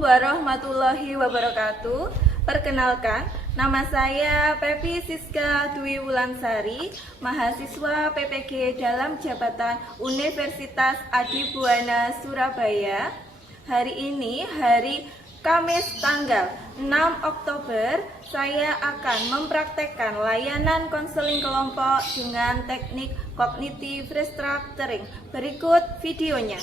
warahmatullahi wabarakatuh. Perkenalkan, nama saya Pepi Siska Dwi Wulansari, mahasiswa PPG dalam jabatan Universitas Adibuana Surabaya. Hari ini, hari Kamis tanggal 6 Oktober, saya akan mempraktekkan layanan konseling kelompok dengan teknik cognitive restructuring. Berikut videonya.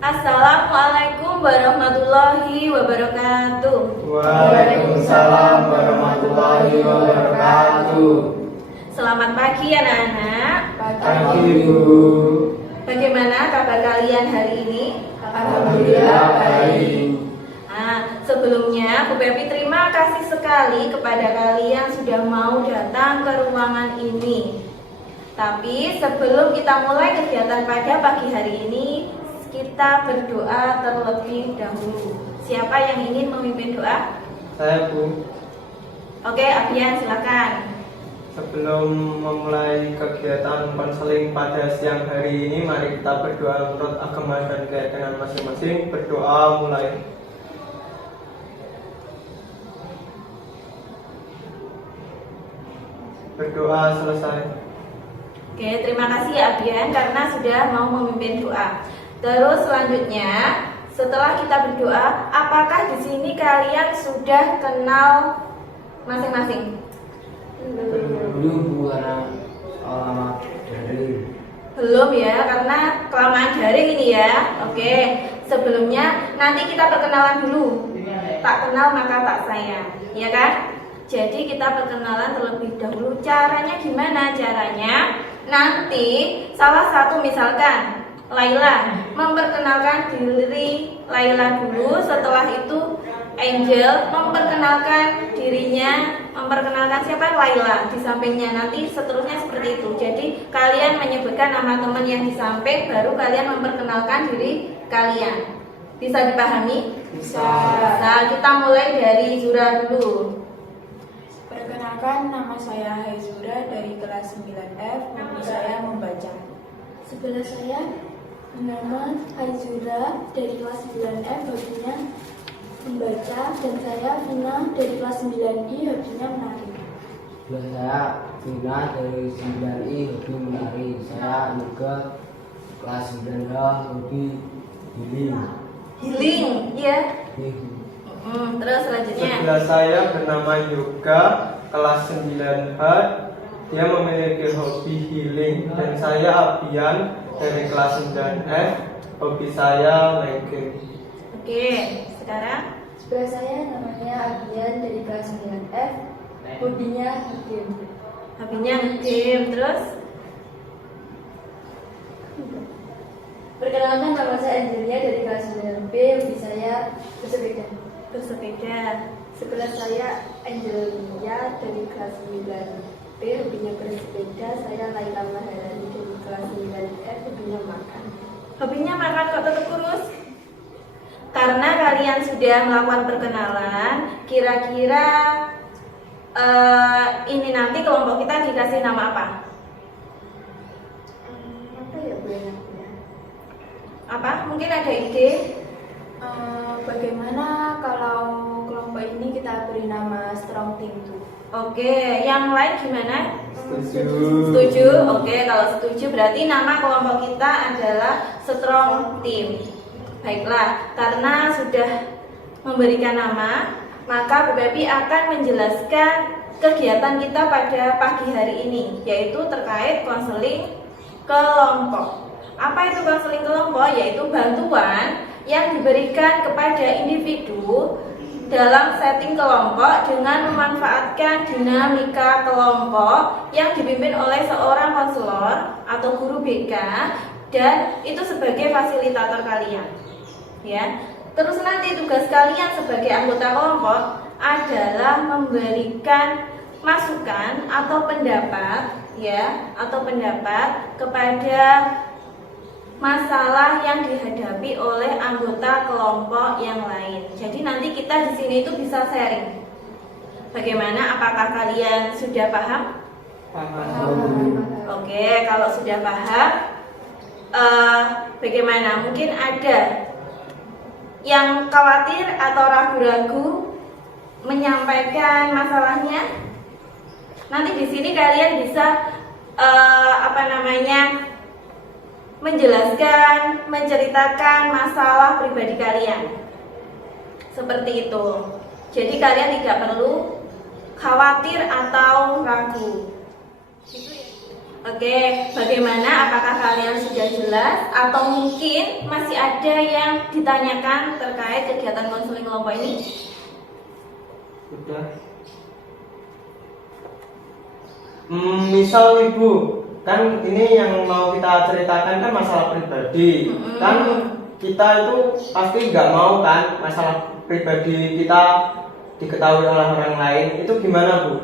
Assalamualaikum warahmatullahi wabarakatuh. Waalaikumsalam warahmatullahi wabarakatuh. Selamat pagi anak-anak. Pagi Ibu. Bagaimana kabar kalian hari ini? Alhamdulillah baik. Sebelumnya Bu Pepi terima kasih sekali kepada kalian sudah mau datang ke ruangan ini. Tapi sebelum kita mulai kegiatan pada pagi hari ini, kita berdoa terlebih dahulu. Siapa yang ingin memimpin doa? Saya Bu. Oke, Abian silakan. Sebelum memulai kegiatan konseling pada siang hari ini, mari kita berdoa menurut agama dan keyakinan masing-masing. Berdoa mulai. Berdoa selesai. Oke, terima kasih Abian karena sudah mau memimpin doa. Terus selanjutnya, setelah kita berdoa, apakah di sini kalian sudah kenal masing-masing? Belum Bu, karena alamat dari. Belum ya, karena kelamaan daring ini ya. Oke, sebelumnya nanti kita perkenalan dulu. Tak kenal maka tak sayang, ya kan? Jadi kita perkenalan terlebih dahulu. Caranya gimana? Caranya nanti salah satu misalkan Laila memperkenalkan diri Laila dulu, setelah itu Angel memperkenalkan dirinya, memperkenalkan siapa? Laila di sampingnya, nanti seterusnya seperti itu. Jadi kalian menyebutkan nama teman yang di samping, baru kalian memperkenalkan diri kalian. Bisa dipahami? Bisa. Nah, kita mulai dari Zura dulu. Perkenalkan, nama saya Haizura dari kelas 9F. Hobi saya membaca. Sebelah saya nama Haizura dari kelas 9F, hobinya membaca. Dan saya Vina dari kelas 9I, hobinya menari. Sebelah saya Vina dari 9I, hobi menari. Saya juga kelas 9H, hobi healing. Healing, ya. Terus selanjutnya. Sebelah saya bernama Yoga, kelas 9H. Dia memiliki hobi healing. Dan saya Abian dari kelas 9F, hobi saya main game. Oke, sekarang Sebelah saya namanya Abian dari kelas 9F, hobinya game. hobinya game. Terus Perkenalkan, nama saya Angelia dari kelas 9B, hobi saya bersepeda. bersepeda. Sebelah saya Angelia dari kelas 9B, hobinya bersepeda. Saya Laila Maharani dari kelas 9F, hobinya makan. Hobinya makan kok tetap kurus? Karena kalian sudah melakukan perkenalan, kira-kira ini nanti kelompok kita dikasih nama apa? Apa ya Bu enaknya? Apa? Mungkin ada ide? Bagaimana kalau kelompok ini kita beri nama Strong Team 2? Oke, yang lain gimana? Setuju. Setuju? Oke, kalau setuju berarti nama kelompok kita adalah Strong Team. Baiklah, karena sudah memberikan nama, maka Bu Pepi akan menjelaskan kegiatan kita pada pagi hari ini, yaitu terkait konseling kelompok. Apa itu konseling kelompok? Yaitu bantuan yang diberikan kepada individu dalam setting kelompok dengan memanfaatkan dinamika kelompok yang dipimpin oleh seorang konselor atau guru BK, dan itu sebagai fasilitator kalian. Ya. Terus nanti tugas kalian sebagai anggota kelompok adalah memberikan masukan atau pendapat, ya, atau pendapat kepada masalah yang dihadapi oleh anggota kelompok yang lain. Jadi nanti kita di sini itu bisa sharing. Bagaimana? Apakah kalian sudah paham? Oke, kalau sudah paham, bagaimana? Mungkin ada yang khawatir atau ragu-ragu menyampaikan masalahnya. Nanti di sini kalian bisa menjelaskan, menceritakan masalah pribadi kalian. Seperti itu. Jadi kalian tidak perlu khawatir atau ragu. Oke, bagaimana? Apakah kalian sudah jelas atau mungkin masih ada yang ditanyakan terkait kegiatan konseling kelompok ini? Sudah. Misal Ibu, kan ini yang mau kita ceritakan kan masalah pribadi. Kan kita itu pasti nggak mau kan masalah pribadi kita diketahui oleh orang lain. Itu gimana, Bu?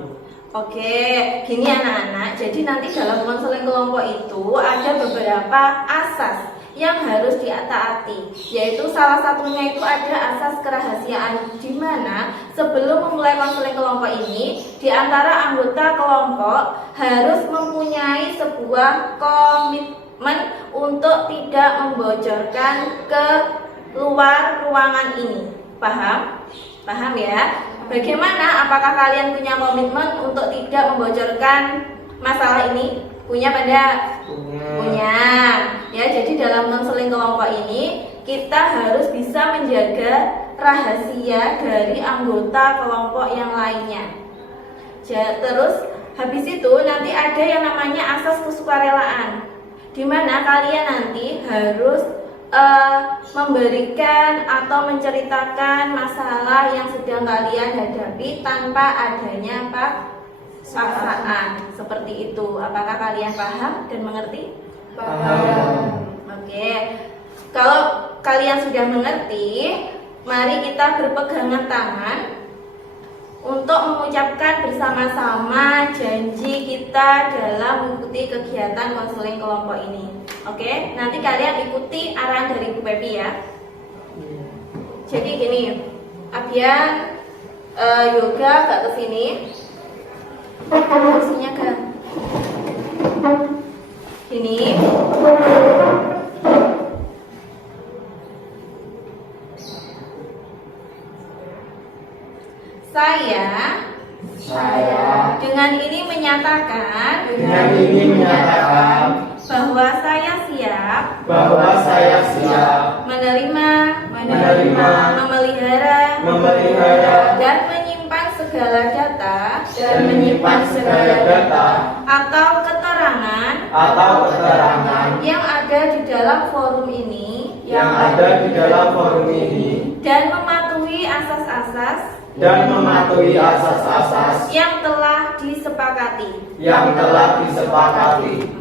Oke, gini anak-anak. Jadi nanti dalam konseling kelompok itu ada beberapa asas yang harus ditaati, yaitu salah satunya itu ada asas kerahasiaan, di mana sebelum memulai konseling kelompok ini, di antara anggota kelompok harus mempunyai sebuah komitmen untuk tidak membocorkan ke luar ruangan ini. Paham? Paham ya? Bagaimana? Apakah kalian punya komitmen untuk tidak membocorkan masalah ini? Punya pada? Punya. Ya, jadi dalam konseling kelompok ini kita harus bisa menjaga rahasia dari anggota kelompok yang lainnya. Terus habis itu nanti ada yang namanya asas kesukarelaan, di mana kalian nanti harus memberikan atau menceritakan masalah yang sedang kalian hadapi tanpa adanya paksaan. Seperti itu. Apakah kalian paham dan mengerti? Paham. Oke. Kalau kalian sudah mengerti, mari kita berpegangan tangan untuk mengucapkan bersama-sama janji kita dalam mengikuti kegiatan konseling kelompok ini. Oke, nanti kalian ikuti arahan dari Bu Pepi ya. Jadi gini, Abian yoga agak ke sini. Kursinya kan gini. Saya dengan ini menyatakan bahwa saya siap menerima, memelihara, dan menyimpan segala data atau keterangan yang ada di dalam forum ini, dan mematuhi asas-asas yang telah disepakati.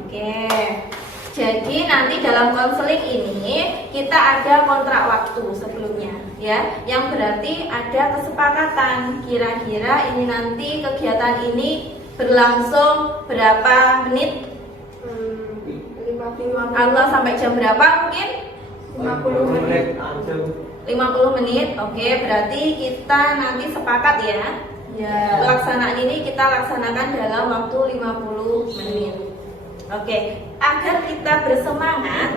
Oke. Jadi nanti dalam konseling ini kita ada kontrak waktu sebelumnya ya, yang berarti ada kesepakatan kira-kira ini nanti kegiatan ini berlangsung berapa menit? 50 sampai jam berapa mungkin? 50 menit. 50 menit. Oke, berarti kita nanti sepakat ya. Pelaksanaan ini kita laksanakan dalam waktu 50 menit. Oke, agar kita bersemangat,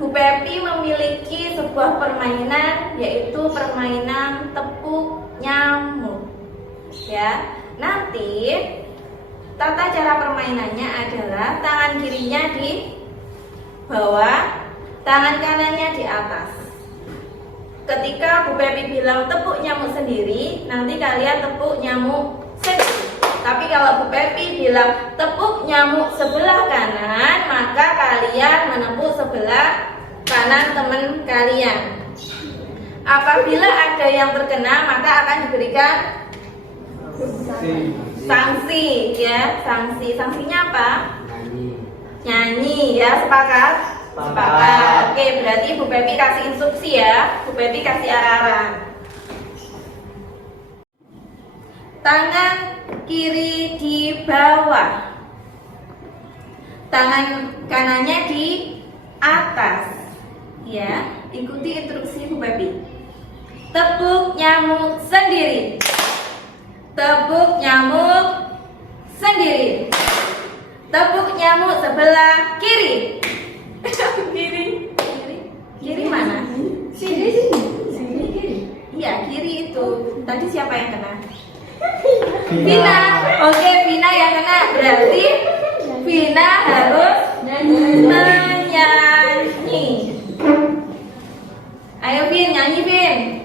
Bu Pepi memiliki sebuah permainan, yaitu permainan tepuk nyamuk. Ya, nanti tata cara permainannya adalah tangan kirinya di bawah, tangan kanannya di atas. Ketika Bu Pepi bilang tepuk nyamuk sendiri, nanti kalian tepuk nyamuk sendiri. Tapi kalau Bu Pepi bilang tepuk nyamuk sebelah kanan, maka kalian menepuk sebelah kanan teman kalian. Apabila ada yang terkena, maka akan diberikan sanksi ya, sanksinya apa? Nyanyi ya, sepakat? Sepakat. Oke, berarti Bu Pepi kasih instruksi ya, Bu Pepi kasih arahan. Tangan kiri di bawah, tangan kanannya di atas. Ya, ikuti instruksi Bu Pepi. Tepuk nyamuk sendiri. Tepuk nyamuk sendiri. Tepuk nyamuk sebelah kiri. Kiri. Kiri mana? Sini. Kiri. Iya, kiri itu. Tadi siapa yang kena? Vina. Oke, Vina yang kena. Berarti Vina harus menyanyi. Ayo Vin, nyanyi Vin.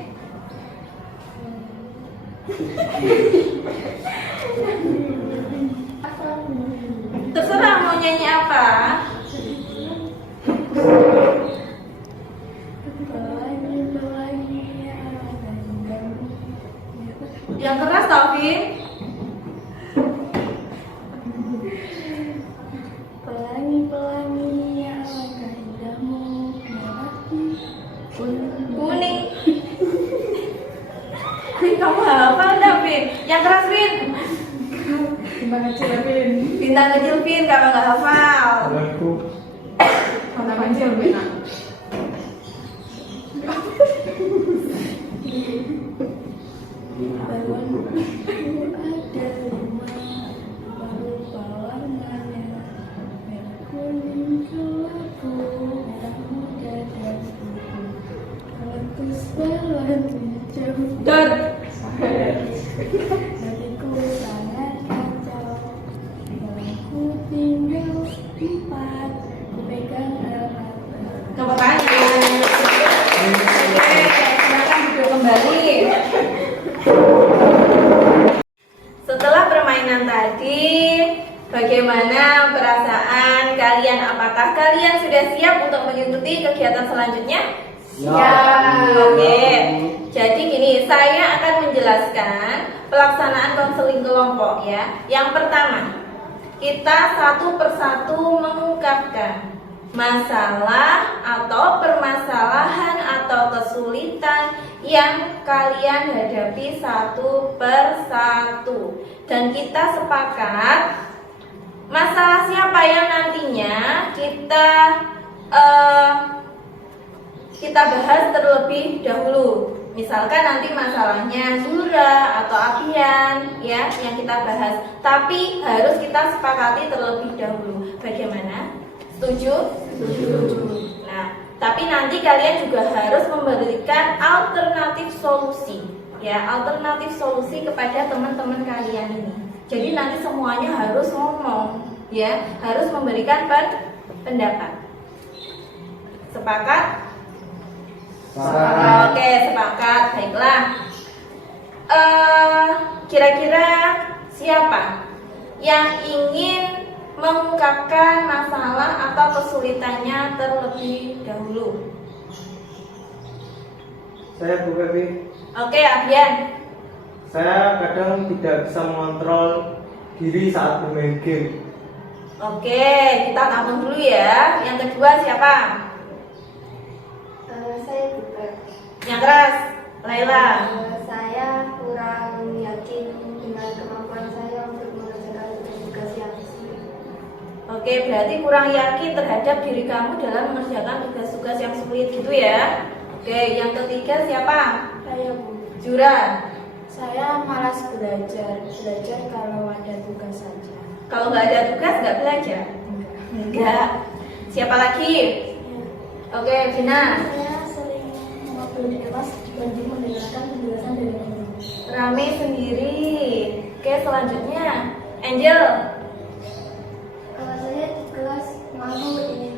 Terserah mau nyanyi apa. Yang keras tau Vin. Pelangi-pelangi alangkah indahmu, Kuning. Vin, kamu hafal dah Vin. Yang keras Vin. Bintang kecil Vin. Bintang kecil Vin, kamu nggak hafal. Lagu Bintang kecil Vin. ada 5 rupa warnanya, merah kuning kelabu, merah muda dan biru, ratus balon hijau. Dot. Hatiku sangat kacau, aku tinggal 4, ku pegang erat. Tepuk tangan. Oke, silakan duduk kembali. Setelah permainan tadi, bagaimana perasaan kalian? Apakah kalian sudah siap untuk mengikuti kegiatan selanjutnya? Oke. Jadi gini, saya akan menjelaskan pelaksanaan konseling kelompok ya. Yang pertama, kita satu persatu mengungkapkan masalah atau permasalahan atau kesulitan yang kalian hadapi satu persatu, dan kita sepakat masalah siapa yang nantinya kita bahas terlebih dahulu. Misalkan nanti masalahnya Zura atau Abian ya yang kita bahas, tapi harus kita sepakati terlebih dahulu. Bagaimana? Setuju? Setuju. Nah, tapi nanti kalian juga harus memberikan alternatif solusi, ya, alternatif solusi kepada teman-teman kalian ini. Jadi nanti semuanya harus ngomong, ya, harus memberikan pendapat. Sepakat? Oke, sepakat. Baiklah. Kira-kira siapa yang ingin mengungkapkan masalah atau kesulitannya terlebih dahulu? saya Bu Pepi. Oke, Abian. Saya kadang tidak bisa mengontrol diri saat bermain game. Oke, kita tampung dulu ya. Yang kedua siapa? Saya juga. Yang keras, Laila. Saya kurang yakin dengan kemampuan saya untuk mengerjakan tugas yang sulit. Oke, berarti kurang yakin terhadap diri kamu dalam mengerjakan tugas-tugas yang sulit gitu ya. Oke, yang ketiga siapa? Saya Bu. Jura. Saya malas belajar kalau ada tugas saja. Kalau nggak ada tugas nggak belajar? Enggak. Siapa lagi? Oke, Vina. Saya sering ngobrol di kelas dibanding mendengarkan penjelasan dari guru. Rame sendiri. Oke, selanjutnya Angel. Kalau saya di kelas malu ingin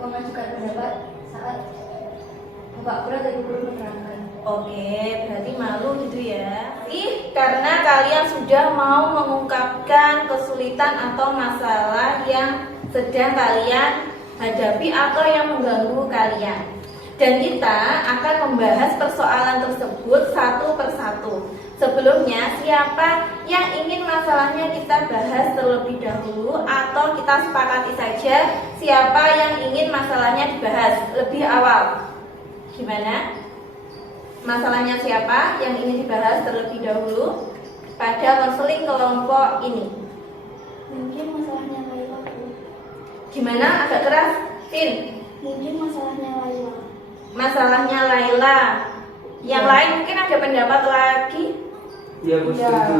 mengajukan pendapat saat Bapak Guru dari guru menerangkan. Oke, berarti malu gitu ya. Karena kalian sudah mau mengungkapkan kesulitan atau masalah yang sedang kalian hadapi atau yang mengganggu kalian. Dan kita akan membahas persoalan tersebut satu persatu. Sebelumnya, siapa yang ingin masalahnya kita bahas terlebih dahulu atau kita sepakati saja siapa yang ingin masalahnya dibahas lebih awal? Gimana? Masalahnya siapa yang ingin dibahas terlebih dahulu pada konseling kelompok ini? Mungkin masalahnya Laila Bu. Gimana? Agak keras? Vin? Mungkin masalahnya Laila. Masalahnya Laila. Yang lain mungkin ada pendapat lagi? Iya, aku setuju.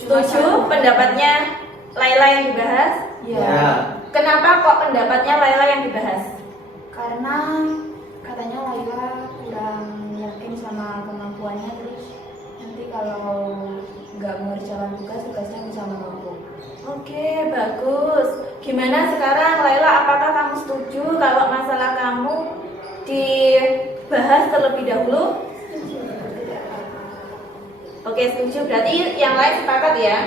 Setuju pendapatnya Laila yang dibahas? Ya. Kenapa kok pendapatnya Laila yang dibahas? Karena katanya Laila kurang yakin sama kemampuannya, terus nanti kalau nggak mengerjakan tugasnya bisa menumpuk. Oke, bagus. Gimana sekarang Laila, apakah kamu setuju kalau masalah kamu dibahas terlebih dahulu? Oke, setuju. Berarti yang lain sepakat ya?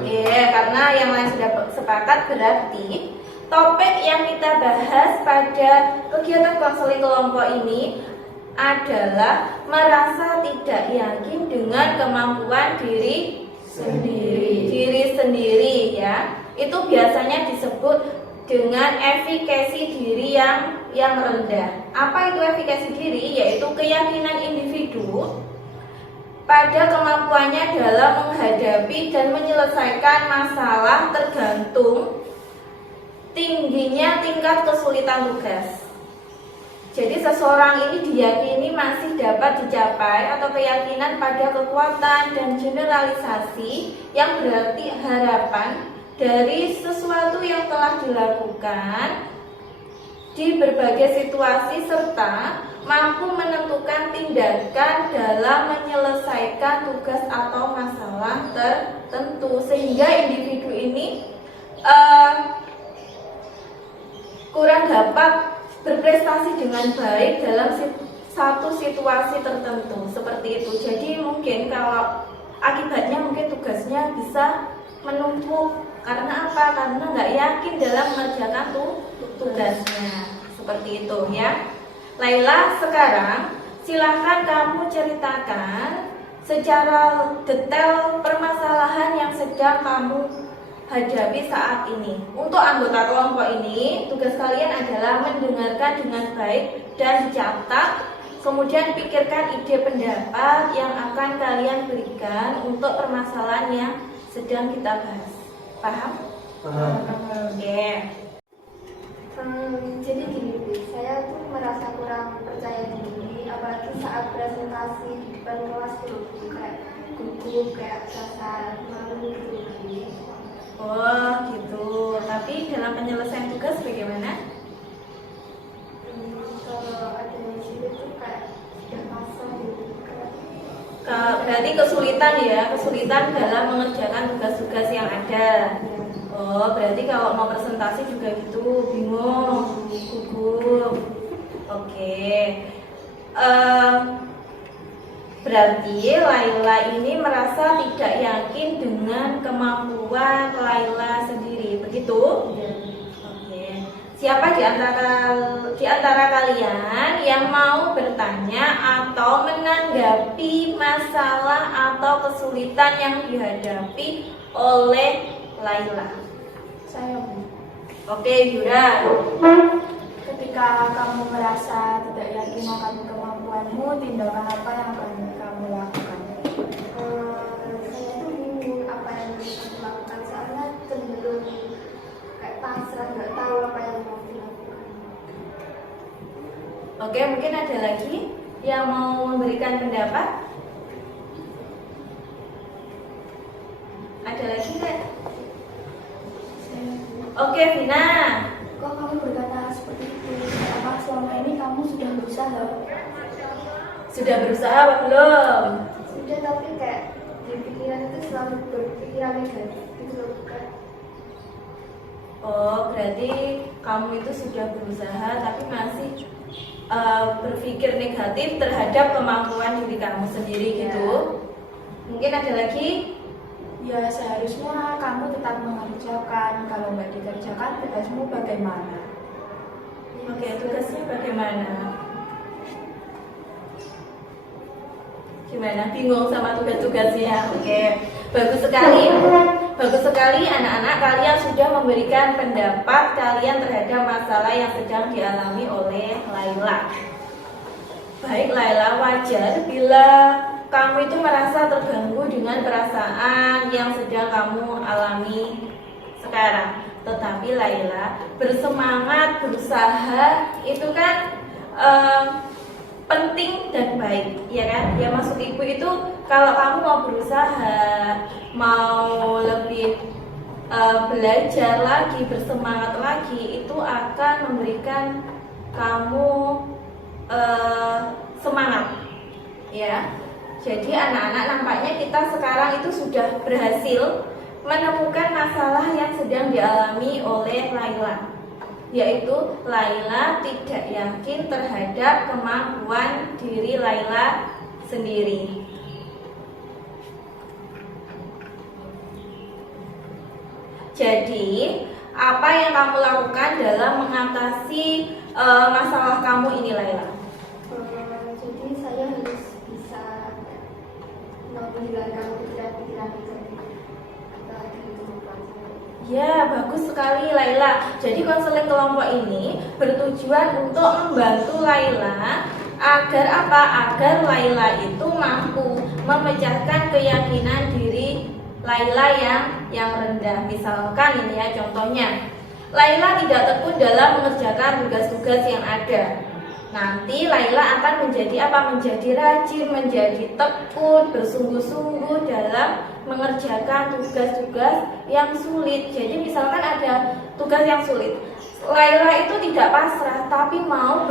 Oke, karena yang lain sudah sepakat, berarti topik yang kita bahas pada kegiatan konseling kelompok ini adalah merasa tidak yakin dengan kemampuan diri sendiri ya. Itu biasanya disebut dengan efikasi diri yang rendah. Apa itu efikasi diri? Yaitu keyakinan individu pada kemampuannya dalam menghadapi dan menyelesaikan masalah tergantung tingginya tingkat kesulitan tugas. Jadi seseorang ini diyakini masih dapat dicapai atau keyakinan pada kekuatan dan generalisasi yang berarti harapan dari sesuatu yang telah dilakukan di berbagai situasi serta mampu menentukan tindakan dalam menyelesaikan tugas atau masalah tertentu, sehingga individu ini kurang dapat berprestasi dengan baik dalam satu situasi tertentu seperti itu. Jadi mungkin kalau akibatnya mungkin tugasnya bisa menumpuk. Karena apa? Karena nggak yakin dalam mengerjakan tugasnya. Seperti itu ya. Laila, sekarang silahkan kamu ceritakan secara detail permasalahan yang sedang kamu hadapi saat ini. Untuk anggota kelompok ini, tugas kalian adalah mendengarkan dengan baik dan dicatat. Kemudian pikirkan ide pendapat yang akan kalian berikan untuk permasalahan yang sedang kita bahas. Paham? Paham. Oke. Jadi gini, saya tuh merasa kurang percaya diri, apalagi saat presentasi di depan kelas tuh kayak gugup, kayak rasa malu gitu. Oh gitu. Tapi dalam penyelesaian tugas bagaimana? Kalau ada yang sini tuh kayak sudah pasang gitu. Berarti kesulitan dalam mengerjakan tugas-tugas yang ada. Oh, berarti kalau mau presentasi juga gitu, bingung, gugup. Oke. Berarti Laila ini merasa tidak yakin dengan kemampuan Laila sendiri, begitu? Oke. Siapa di antara kalian yang mau bertanya atau menanggapi masalah atau kesulitan yang dihadapi oleh Laila? Saya Oke, Yura. ketika kamu merasa tidak yakin akan kemampuanmu, tindakan apa yang akan kamu lakukan? Saya tuh bingung apa yang bisa dilakukan, soalnya cenderung kayak pasrah, nggak tahu apa yang mau dilakukan. Oke, mungkin ada lagi yang mau memberikan pendapat? Ada lagi nggak? Oke, Vina. Kok kamu berkata seperti itu? Apa selama ini kamu sudah berusaha? Sudah berusaha apa belum? Sudah, tapi kayak di pikiran itu selalu berpikiran negatif gitu loh, bukan? Oh, berarti kamu itu sudah berusaha tapi masih berpikir negatif terhadap kemampuan diri kamu sendiri gitu. Mungkin ada lagi? Ya seharusnya kamu tetap mengerjakan. Kalau nggak dikerjakan, tugasmu bagaimana? Oke, tugasnya bagaimana? Gimana? Bingung sama tugas-tugasnya? Oke, bagus sekali. Bagus sekali anak-anak, kalian sudah memberikan pendapat kalian terhadap masalah yang sedang dialami oleh Laila. Baik Laila, wajar bila kamu itu merasa terganggu dengan perasaan yang sedang kamu alami sekarang. Tetapi Laila bersemangat, berusaha itu kan penting dan baik, ya kan? Ya maksud ibu itu kalau kamu mau berusaha, mau lebih belajar lagi, bersemangat lagi, itu akan memberikan kamu semangat, ya. Jadi anak-anak, nampaknya kita sekarang itu sudah berhasil menemukan masalah yang sedang dialami oleh Laila, yaitu Laila tidak yakin terhadap kemampuan diri Laila sendiri. Jadi, apa yang kamu lakukan dalam mengatasi masalah kamu ini, Laila? Jadi saya harus bisa menghilangkan pikiran-pikiran negatif dari kehidupan saya. Ya, bagus sekali Laila. Jadi konseling kelompok ini bertujuan untuk membantu Laila agar apa? Agar Laila itu mampu memecahkan keyakinan diri Laila yang rendah. Misalkan ini ya contohnya, Laila tidak tekun dalam mengerjakan tugas-tugas yang ada. Nanti Laila akan menjadi apa? Menjadi rajin, menjadi tekun, bersungguh-sungguh dalam mengerjakan tugas-tugas yang sulit. Jadi misalkan ada tugas yang sulit, Laila itu tidak pasrah, tapi mau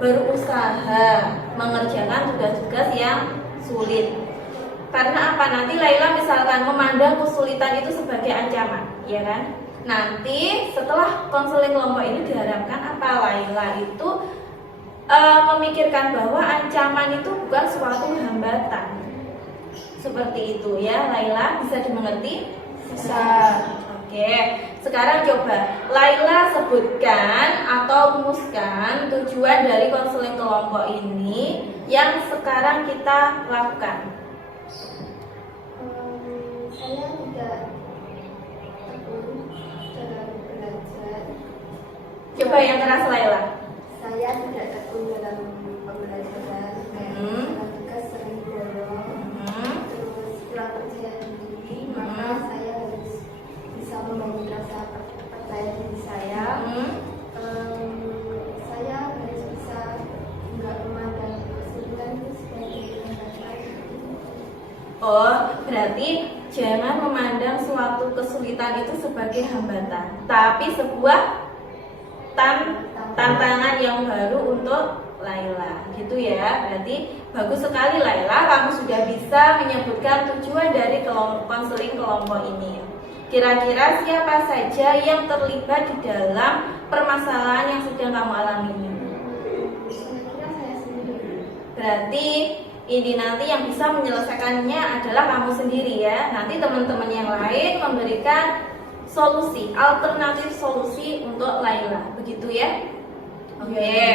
berusaha mengerjakan tugas-tugas yang sulit. Karena apa? Nanti Laila misalkan memandang kesulitan itu sebagai ancaman, ya kan? Nanti setelah konseling kelompok ini diharapkan apa? Laila itu memikirkan bahwa ancaman itu bukan suatu hambatan. Seperti itu ya, Laila, bisa dimengerti? Bisa. Oke, sekarang coba Laila sebutkan atau rumuskan tujuan dari konseling kelompok ini yang sekarang kita lakukan. Saya tidak tekun dalam belajar. Coba yang keras Laila. Saya tidak tekun dalam pembelajaran. Tugas sering bolong. Terus kurang percaya diri. Maka saya harus bisa membangun rasa percaya diri saya. Saya harus bisa nggak memandang kesulitan itu sebagai hambatan. Oh, berarti jangan memandang suatu kesulitan itu sebagai hambatan, tapi sebuah tantangan yang baru untuk Laila, gitu ya. Berarti bagus sekali Laila, kamu sudah bisa menyebutkan tujuan dari konseling kelompok ini. Kira-kira siapa saja yang terlibat di dalam permasalahan yang sedang kamu alami ini? Saya kira saya sendiri. Berarti ini nanti yang bisa menyelesaikannya adalah kamu sendiri ya. Nanti teman-teman yang lain memberikan solusi, alternatif solusi untuk Laila. Begitu ya? Oke.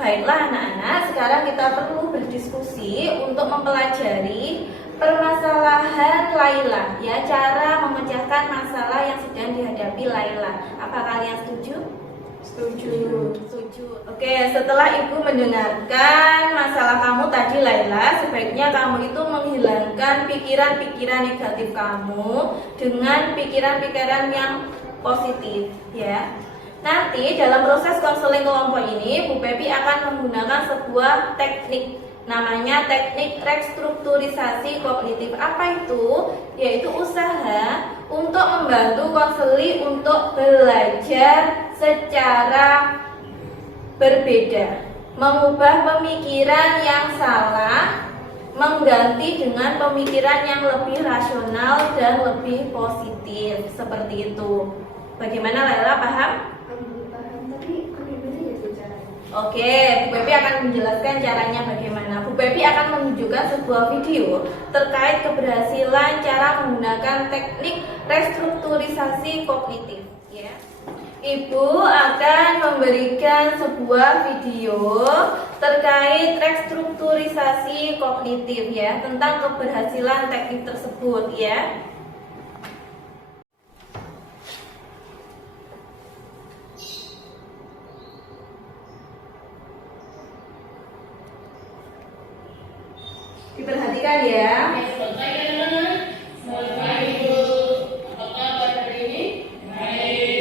Baiklah anak-anak, sekarang kita perlu berdiskusi untuk mempelajari permasalahan Laila ya, cara memecahkan masalah yang sedang dihadapi Laila. Apa kalian setuju? Setuju. Oke, setelah ibu mendengarkan masalah kamu tadi Laila, sebaiknya kamu itu menghilangkan pikiran-pikiran negatif kamu dengan pikiran-pikiran yang positif ya. Nanti dalam proses konseling kelompok ini Bu Pepi akan menggunakan sebuah teknik, namanya teknik restrukturisasi kognitif. Apa itu? Yaitu usaha untuk membantu konseli untuk belajar secara berbeda, mengubah pemikiran yang salah, mengganti dengan pemikiran yang lebih rasional dan lebih positif. Seperti itu. Bagaimana Laila, paham? Paham, tapi bagaimana ya Bu caranya? Oke, Bu Pepi akan menjelaskan caranya bagaimana. Bu Pepi akan menunjukkan sebuah video terkait keberhasilan cara menggunakan teknik restrukturisasi kognitif ya. Ibu akan memberikan sebuah video terkait restrukturisasi kognitif ya, tentang keberhasilan teknik tersebut ya. Diperhatikan ya. Selesai ya teman-teman. Selesai Ibu. Apa kabar hari ini? Baik.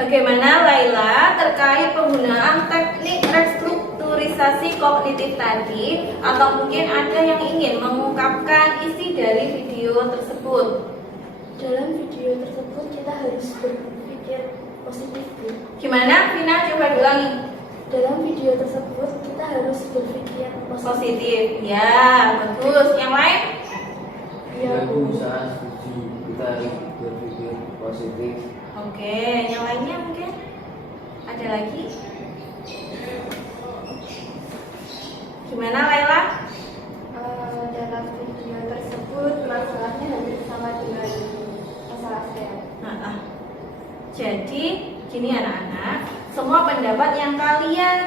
Bagaimana Laila terkait penggunaan teknik restrukturisasi kognitif tadi, atau mungkin ada yang ingin mengungkapkan isi dari video tersebut? Dalam video tersebut kita harus berpikir positif, Bu. Gimana, Vina? Coba diulangi. Dalam video tersebut kita harus berpikir positif. Positif, ya, bagus. Yang lain? Ya, Ya Bu. Bu, saya setuju. Kita harus berpikir positif. Oke, yang lainnya mungkin? Ada lagi? Gimana, Laila? Dalam video tersebut masalahnya hampir sama dengan masalah saya. Jadi, gini anak-anak, semua pendapat yang kalian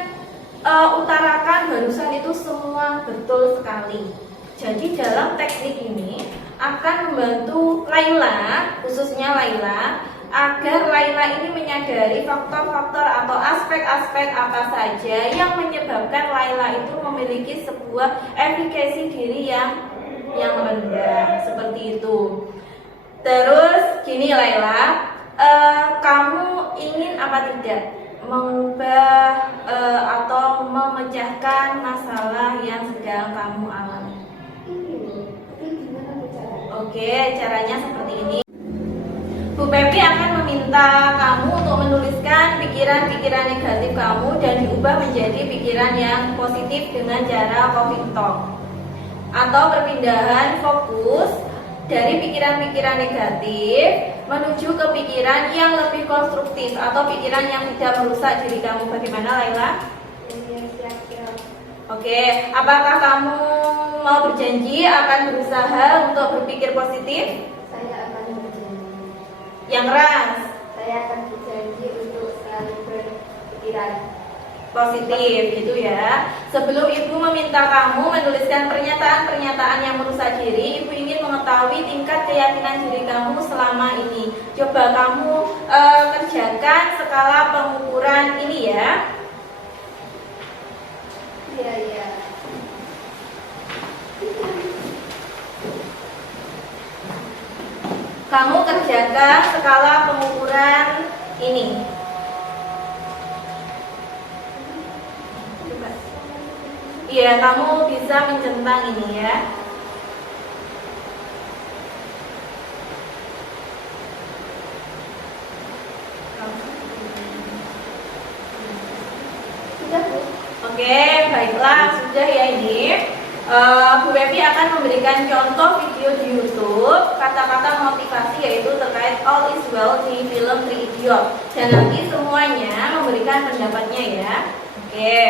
utarakan barusan itu semua betul sekali. Jadi dalam teknik ini akan membantu Laila, khususnya Laila, agar Laila ini menyadari faktor-faktor atau aspek-aspek apa saja yang menyebabkan Laila itu memiliki sebuah efikasi diri yang rendah, seperti itu. Terus gini Laila, kamu ingin apa tidak mengubah atau memecahkan masalah yang sedang kamu alami? Tapi gimana caranya? Oke, caranya seperti ini. Bu Pepi akan meminta kamu untuk menuliskan pikiran-pikiran negatif kamu dan diubah menjadi pikiran yang positif dengan cara coffee talk, atau perpindahan fokus dari pikiran-pikiran negatif menuju ke pikiran yang lebih konstruktif atau pikiran yang tidak merusak diri kamu. Bagaimana Laila? Yang siap-siap. Oke, apakah kamu mau berjanji akan berusaha untuk berpikir positif? Saya akan berjanji. Yang keras, Saya akan berjanji untuk selalu berpikiran positif gitu ya. Sebelum ibu meminta kamu menuliskan pernyataan-pernyataan yang merusak diri, ibu ingin mengetahui tingkat keyakinan diri kamu selama ini. Coba kamu kerjakan skala pengukuran ini ya. Iya. Kamu kerjakan skala pengukuran ini. Coba. Iya, kamu bisa mencentang ini ya. Sudah, Bu. Oke, baiklah, sudah ya ini. Bu Pepi akan memberikan contoh video di YouTube kata-kata motivasi yaitu terkait All Is Well di film Three Idiot, dan nanti semuanya memberikan pendapatnya ya. Oke.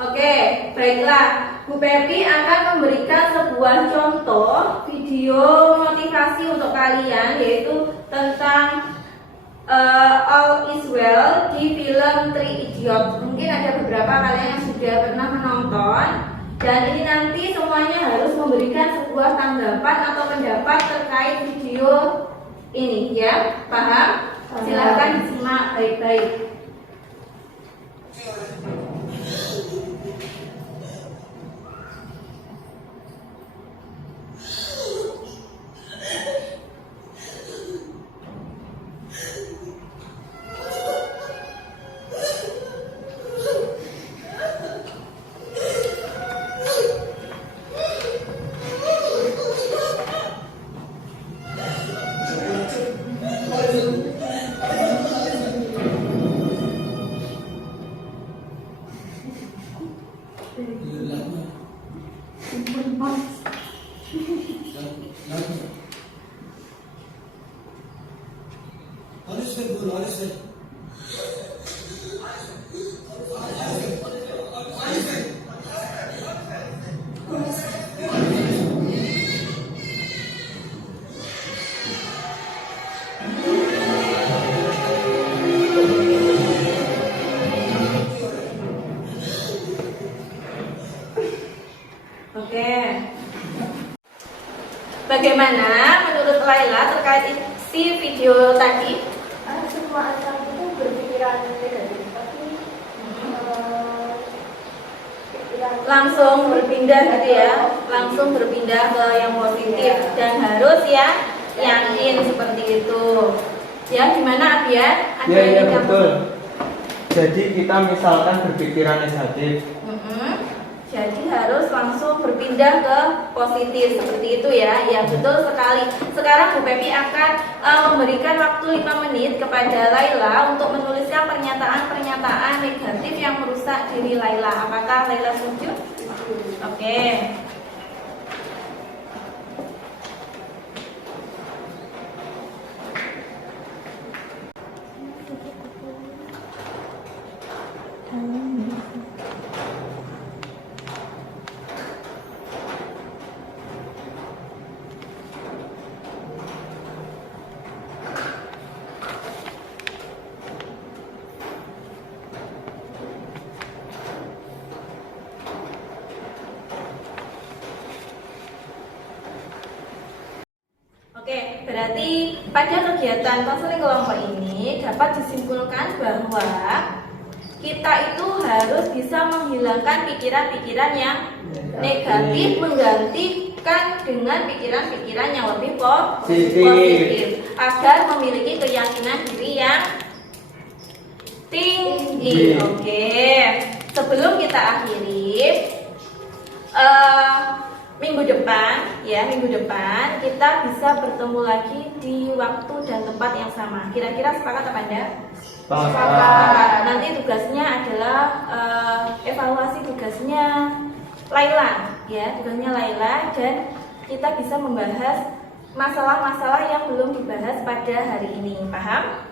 Oke, baiklah. Bu Pepi akan memberikan sebuah contoh video motivasi untuk kalian yaitu tentang All Is Well di film Three Idiot. Mungkin ada beberapa kalian yang sudah pernah menonton, dan ini nanti semuanya harus memberikan sebuah tanggapan atau pendapat terkait video ini ya. Paham? Silahkan disimak baik-baik. Oke. Bagaimana menurut Laila terkait isi video tadi? Semua anak itu berpikiran negatif, tapi pikiran Langsung berpindah gitu ya, langsung berpindah ke yang positif dan harus ya yakin seperti itu. Ya, gimana Abian? Ada Ya, yang kamu- betul. Jadi kita misalkan berpikiran negatif. Jadi harus langsung berpindah ke positif seperti itu ya. Ya betul sekali. Sekarang Bu Pepi akan memberikan waktu 5 menit kepada Laila untuk menuliskan pernyataan-pernyataan negatif yang merusak diri Laila. Apakah Laila setuju? Oke. Oke, berarti pada kegiatan konseling kelompok ini dapat disimpulkan bahwa kita itu harus bisa menghilangkan pikiran-pikiran yang negatif, menggantikan dengan pikiran-pikiran yang lebih positif agar memiliki keyakinan diri yang tinggi. Oke, sebelum kita akhiri, minggu depan kita bisa bertemu lagi di waktu dan tempat yang sama. Kira-kira sepakat apa enggak? Sepakat. Nanti tugasnya adalah evaluasi tugasnya Laila, ya, tugasnya Laila, dan kita bisa membahas masalah-masalah yang belum dibahas pada hari ini. Paham?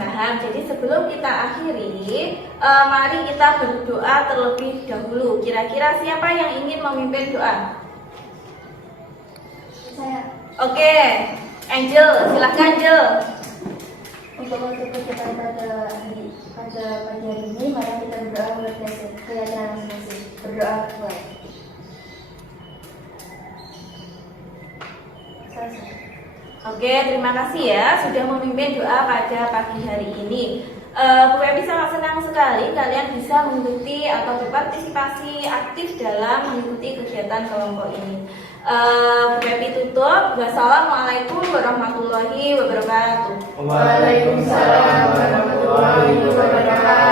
Paham. Jadi sebelum kita akhiri, mari kita berdoa terlebih dahulu. Kira-kira siapa yang ingin memimpin doa? saya Oke, Angel, silakan Angel. untuk kegiatan pada pagi hari ini, mari kita berdoa menurut keyakinan masing-masing. Berdoa mulai. Selesai. Oke, terima kasih ya sudah memimpin doa pada pagi hari ini. Bu Pepi sangat senang sekali kalian bisa mengikuti atau berpartisipasi aktif dalam mengikuti kegiatan kelompok ini. Bu Pepi tutup. Wassalamualaikum warahmatullahi wabarakatuh. Waalaikumsalam warahmatullahi wabarakatuh.